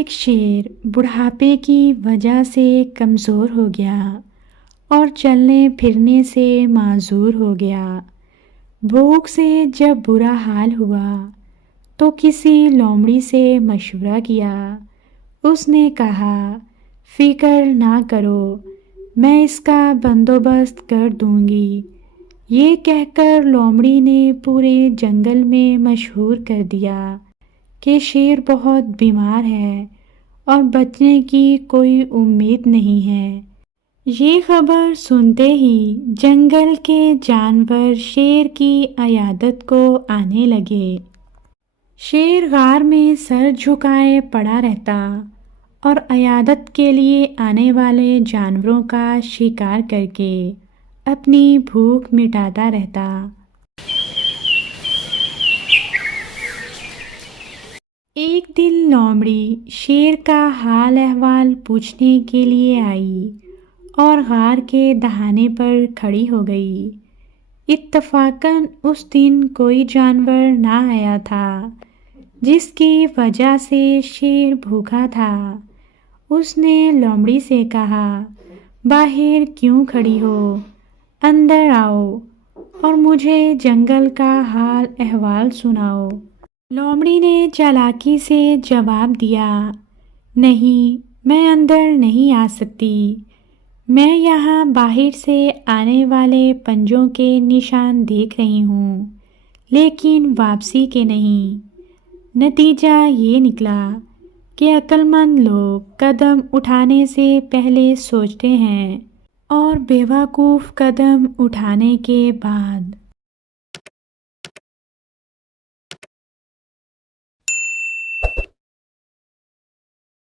ایک شیر بڑھاپے کی وجہ سے کمزور ہو گیا اور چلنے پھرنے سے معذور ہو گیا۔ بھوک سے جب برا حال ہوا تو کسی لومڑی سے مشورہ کیا۔ اس نے کہا، فکر نہ کرو، میں اس کا بندوبست کر دوں گی۔ یہ کہہ کر لومڑی نے پورے جنگل میں مشہور کر دیا کہ شیر بہت بیمار ہے اور بچنے کی کوئی امید نہیں ہے۔ یہ خبر سنتے ہی جنگل کے جانور شیر کی عیادت کو آنے لگے۔ شیر غار میں سر جھکائے پڑا رہتا اور عیادت کے لیے آنے والے جانوروں کا شکار کر کے اپنی بھوک مٹاتا رہتا۔ ایک دن لومڑی شیر کا حال احوال پوچھنے کے لیے آئی اور غار کے دہانے پر کھڑی ہو گئی۔ اتفاقاً اس دن کوئی جانور نہ آیا تھا، جس کی وجہ سے شیر بھوکا تھا۔ اس نے لومڑی سے کہا، باہر کیوں کھڑی ہو؟ اندر آؤ اور مجھے جنگل کا حال احوال سناؤ۔ لومڑی نے چالاکی سے جواب دیا، نہیں، میں اندر نہیں آ سکتی۔ میں یہاں باہر سے آنے والے پنجوں کے نشان دیکھ رہی ہوں، لیکن واپسی کے نہیں۔ نتیجہ یہ نکلا کہ عقل مند لوگ قدم اٹھانے سے پہلے سوچتے ہیں اور بیوقوف قدم اٹھانے کے بعد